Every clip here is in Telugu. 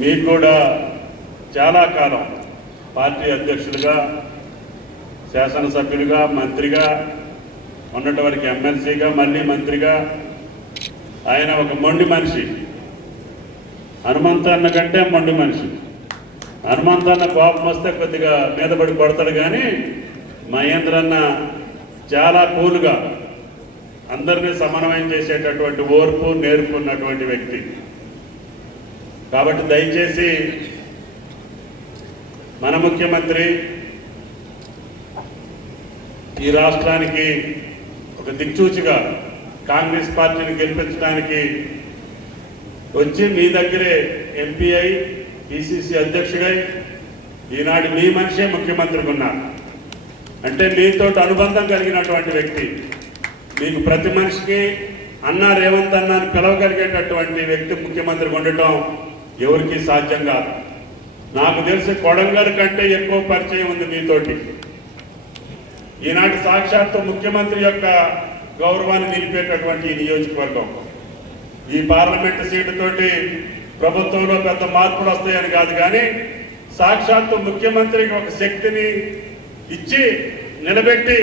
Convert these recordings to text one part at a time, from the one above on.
మీకు కూడా చాలా కాలం పార్టీ అధ్యక్షులుగా శాసనసభ్యులుగా మంత్రిగా ఉన్నటి వరకు ఎమ్మెల్సీగా మళ్ళీ మంత్రిగా ఆయన ఒక మొండి మనిషి. హనుమంతన్న కంటే మొండి మనిషి. హనుమంతన్న కోపం వస్తే కొద్దిగా మీద పడి కొడతాడు కానీ మహేంద్రన్న చాలా కూలుగా అందరినీ సమన్వయం చేసేటటువంటి ఓర్పు నేర్పు ఉన్నటువంటి వ్యక్తి. కాబట్టి దయచేసి మన ముఖ్యమంత్రి ఈ రాష్ట్రానికి ఒక దిక్చూచిగా కాంగ్రెస్ పార్టీని గెలిపించడానికి వచ్చి మీ దగ్గరే ఎంపీ అయి పిసిసి అధ్యక్షుడై ఈనాడు మీ మనిషే ముఖ్యమంత్రిగా ఉన్నారు. అంటే మీతో అనుబంధం కలిగినటువంటి వ్యక్తి మీకు ప్రతి మనిషికి అన్న రేవంత్ అన్న అని పిలవగలిగేటటువంటి వ్యక్తి ముఖ్యమంత్రికి ఉండటం ఎవరికి సాధ్యం కాదు. నాకు తెలిసి కొడంగల్ కంటే ఎక్కువ పరిచయం ఉంది మీతోటి. ఈనాటి సాక్షాత్తు ముఖ్యమంత్రి యొక్క గౌరవాన్ని నిలిపేటటువంటి నియోజకవర్గం. ఈ పార్లమెంటు సీటుతోటి ప్రభుత్వంలో పెద్ద మార్పులు వస్తాయని కాదు కానీ సాక్షాత్తు ముఖ్యమంత్రికి ఒక శక్తిని ఇచ్చి నిలబెట్టి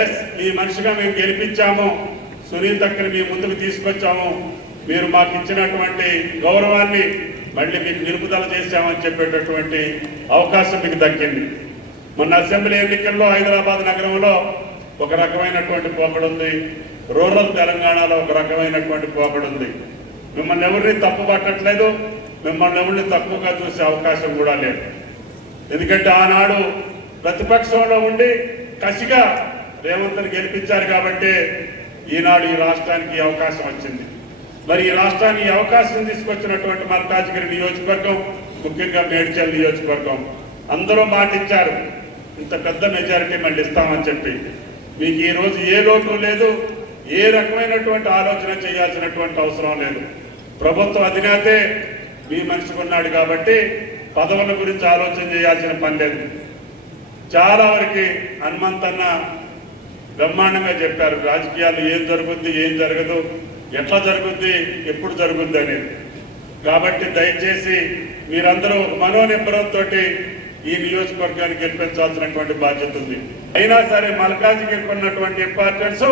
ఎస్ మీ మనిషిగా మేము గెలిపించాము. సునీల్ దగ్గర మీ ముందుకు తీసుకొచ్చాము. మీరు మాకు ఇచ్చినటువంటి గౌరవాన్ని మళ్ళీ మీకు నిలుపుదల చేశామని చెప్పేటటువంటి అవకాశం మీకు దక్కింది. మొన్న అసెంబ్లీ ఎన్నికల్లో హైదరాబాద్ నగరంలో ఒక రకమైనటువంటి పోకడు ఉంది. రూరల్ తెలంగాణలో ఒక రకమైనటువంటి పోకడు ఉంది. మిమ్మల్ని ఎవరిని తప్పు పట్టట్లేదు మిమ్మల్ని ఎవరిని తక్కువగా చూసే అవకాశం కూడా లేదు. ఎందుకంటే ఆనాడు ప్రతిపక్షంలో ఉండి కసిగా రేవంత్ని గెలిపించారు కాబట్టి ఈనాడు ఈ రాష్ట్రానికి అవకాశం వచ్చింది. మరి ఈ రాష్ట్రానికి అవకాశం తీసుకొచ్చినటువంటి మల్కాజ్గిరి నియోజకవర్గం ముఖ్యంగా మేడ్చల్ నియోజకవర్గం అందరూ మాటిచ్చారు ఇంత పెద్ద మెజారిటీ మళ్ళీ ఇస్తామని చెప్పి. మీకు ఈరోజు ఏ లోటు లేదు ఏ రకమైనటువంటి ఆలోచన చేయాల్సినటువంటి అవసరం లేదు. ప్రభుత్వం అధినేతే మీ మనిషికి ఉన్నాడు కాబట్టి పదవుల గురించి ఆలోచన చేయాల్సిన పని లేదు. చాలా వరకు హనుమంతన్న బ్రహ్మాండంగా చెప్పారు. రాజకీయాలు ఏం జరుగుద్ది ఏం జరగదు ఎట్లా జరుగుద్ది ఎప్పుడు జరుగుద్ది అనేది. కాబట్టి దయచేసి మీరందరూ ఒక మనోనిబ్బరంతో ఈ నియోజకవర్గాన్ని గెలిపించాల్సినటువంటి బాధ్యత ఉంది. అయినా సరే మల్కాజికి ఉన్నటువంటి ఇంపార్టెన్స్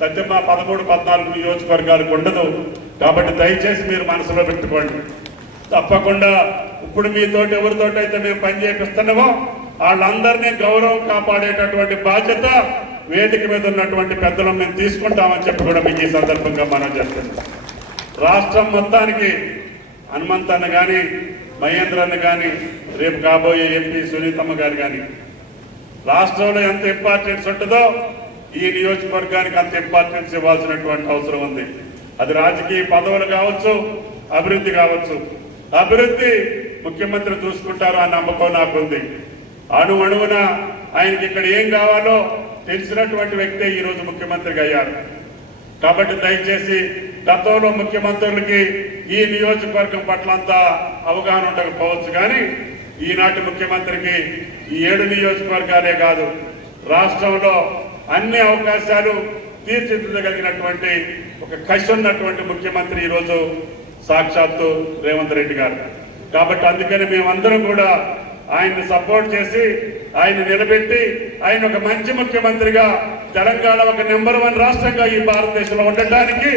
తద్దెమ్మ పదమూడు పద్నాలుగు నియోజకవర్గాలకు ఉండదు. కాబట్టి దయచేసి మీరు మనసులో పెట్టుకోండి. తప్పకుండా ఇప్పుడు మీతోటి ఎవరితోటి అయితే మేము పని చేపిస్తున్నామో వాళ్ళందరినీ గౌరవం కాపాడేటటువంటి బాధ్యత వేదిక మీద ఉన్నటువంటి పెద్దలను మేము తీసుకుంటామని చెప్పి కూడా మీకు ఈ సందర్భంగా మనం చేస్తున్నాం. రాష్ట్రం మొత్తానికి హనుమంతన్న కానీ మహేంద్రన్న కానీ రేపు కాబోయే ఎంపీ సునీతమ్మ గారు కానీ రాష్ట్రంలో ఎంత ఇంపార్టెన్స్ ఉంటుందో ఈ నియోజకవర్గానికి అంత ఇంపార్టెన్స్ ఇవ్వాల్సినటువంటి అవసరం ఉంది. అది రాజకీయ పదవులు కావచ్చు అభివృద్ధి కావచ్చు. అభివృద్ధి ముఖ్యమంత్రి చూసుకుంటారు ఆ నమ్మకం నాకుంది. అణు అణువున ఆయనకి ఇక్కడ ఏం కావాలో తెలిసినటువంటి వ్యక్తే ఈరోజు ముఖ్యమంత్రిగా అయ్యారు. కాబట్టి దయచేసి గతంలో ముఖ్యమంత్రులకి ఈ నియోజకవర్గం పట్ల అంతా అవగాహన ఉండకపోవచ్చు కానీ ఈనాటి ముఖ్యమంత్రికి ఈ ఏడు నియోజకవర్గాలే కాదు రాష్ట్రంలో అన్ని అవకాశాలు తీర్చిదిద్దగలిగినటువంటి ఒక కసి ఉన్నటువంటి ముఖ్యమంత్రి ఈరోజు సాక్షాత్తు రేవంత్ రెడ్డి గారు. కాబట్టి అందుకని మేమందరం కూడా ఆయన్ని సపోర్ట్ చేసి ఆయన నిలబెట్టి ఆయన ఒక మంచి ముఖ్యమంత్రిగా తెలంగాణ ఒక నెంబర్ వన్ రాష్ట్రంగా ఈ భారతదేశంలో ఉండటానికి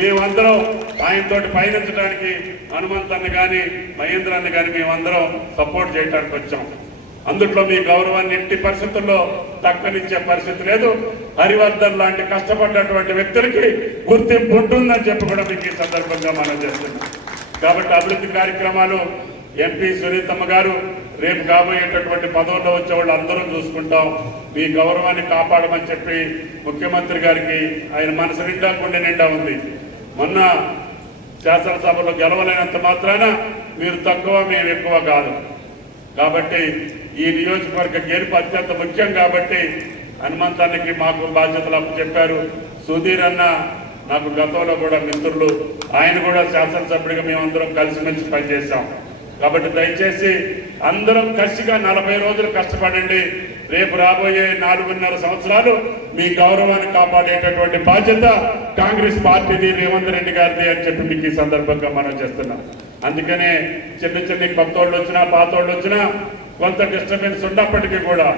మేమందరం ఆయనతో పయనించడానికి హనుమంతన్న కానీ మహేంద్రాన్ని కానీ మేమందరం సపోర్ట్ చేయడానికి వచ్చాం. అందుట్లో మీ గౌరవాన్ని ఎట్టి పరిస్థితుల్లో తక్కనిచ్చే పరిస్థితి లేదు. హరివర్ధన్ లాంటి కష్టపడ్డటువంటి వ్యక్తులకి గుర్తింపు ఉంటుందని చెప్పి కూడా మీకు ఈ సందర్భంగా మనం చేస్తున్నాం. కాబట్టి అభివృద్ధి కార్యక్రమాలు ఎంపీ సునీతమ్మ గారు రేపు కాబోయేటటువంటి పదవుల్లో వచ్చే వాళ్ళు అందరం చూసుకుంటాం. మీ గౌరవాన్ని కాపాడమని చెప్పి ముఖ్యమంత్రి గారికి ఆయన మనసు నిండా గుండె నిండా ఉంది. మొన్న శాసనసభలో గెలవలేనంత మాత్రాన మీరు తక్కువ మేము ఎక్కువ కాదు. కాబట్టి ఈ నియోజకవర్గ గెలుపు అత్యంత ముఖ్యం కాబట్టి హనుమంతానికి మాకు బాధ్యతలు అప్పచెప్పారు. సుధీర్ అన్న నాకు గతంలో కూడా మిత్రులు. ఆయన కూడా శాసనసభ్యుడిగా మేమందరం కలిసిమెలిసి పనిచేశాం. కాబట్టి దయచేసి అందరం కసిగా నలభై రోజులు కష్టపడండి. రేపు రాబోయే నాలుగున్నర సంవత్సరాలు మీ గౌరవాన్ని కాపాడేటటువంటి బాధ్యత కాంగ్రెస్ పార్టీది రేవంత్ రెడ్డి గారిది అని చెప్పి మీకు ఈ సందర్భంగా మనం చేస్తున్నాం. అందుకనే చిన్న చిన్న భక్తోళ్ళు వచ్చినా పాతోళ్ళు వచ్చినా కొంత డిస్టర్బెన్స్ ఉన్నప్పటికీ కూడా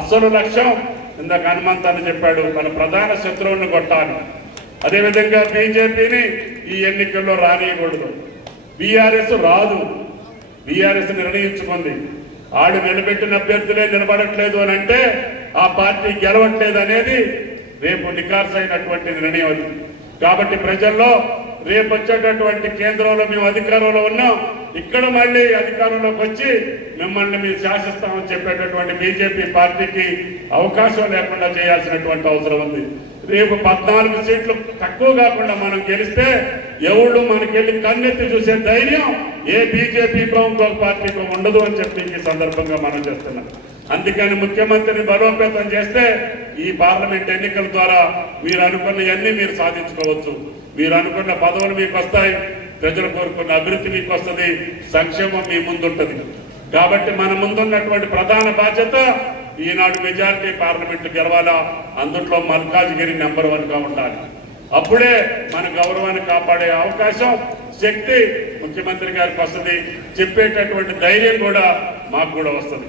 అసలు లక్ష్యం ఇందాక హనుమంత్ అని చెప్పాడు మన ప్రధాన శత్రువుని కొట్టాలి. అదేవిధంగా బీజేపీని ఈ ఎన్నికల్లో రానియకూడదు. బీఆర్ఎస్ రాదు. బీఆర్ఎస్ నిర్ణయించుకుంది. ఆడు నిలబెట్టిన అభ్యర్థులే నిలబడట్లేదు అని అంటే ఆ పార్టీ గెలవట్లేదు అనేది రేపు నికార్సైనటువంటి నిర్ణయం అది. కాబట్టి ప్రజల్లో రేపు వచ్చేటటువంటి కేంద్రంలో మేము అధికారంలో ఉన్నాం. ఇక్కడ మళ్ళీ అధికారంలోకి వచ్చి మిమ్మల్ని మేము శాసిస్తామని చెప్పేటటువంటి బీజేపీ పార్టీకి అవకాశం లేకుండా చేయాల్సినటువంటి అవసరం ఉంది. రేపు పద్నాలుగు సీట్లు తక్కువ కాకుండా మనం గెలిస్తే ఎవరు మనకెళ్ళి కన్నెత్తి చూసే ధైర్యం ఏ బీజేపీకో ఇంకొక పార్టీకో ఉండదు అని చెప్పి ఈ సందర్భంగా మనం చేస్తున్నాం అందుకని ముఖ్యమంత్రిని బలోపేతం చేస్తే ఈ పార్లమెంట్ ఎన్నికల ద్వారా మీరు అనుకున్నవన్నీ మీరు సాధించుకోవచ్చు. మీరు అనుకున్న పదవులు మీకు వస్తాయి. ప్రజలు కోరుకున్న అభివృద్ధి మీకు వస్తుంది. సంక్షేమం మీ ముందుంటది. కాబట్టి మన ముందున్నటువంటి ప్రధాన బాధ్యత ఈనాడు మెజారిటీ పార్లమెంట్ గెలవాలా? అందుట్లో మల్కాజ్గిరి నెంబర్ వన్గా ఉండాలి. అప్పుడే మన గౌరవాన్ని కాపాడే అవకాశం శక్తి ముఖ్యమంత్రి గారికి వస్తుంది. చెప్పేటటువంటి ధైర్యం కూడా మాకు కూడా వస్తుంది.